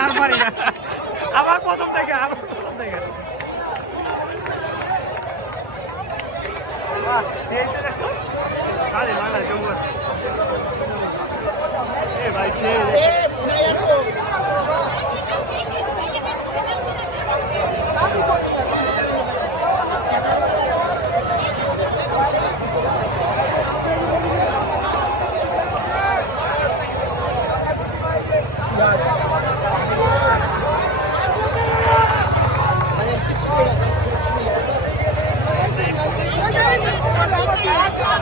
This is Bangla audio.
আর পারি না। আবার প্রথম থেকে আবার প্রথম থেকে। আরে ভাই ¡Vamos,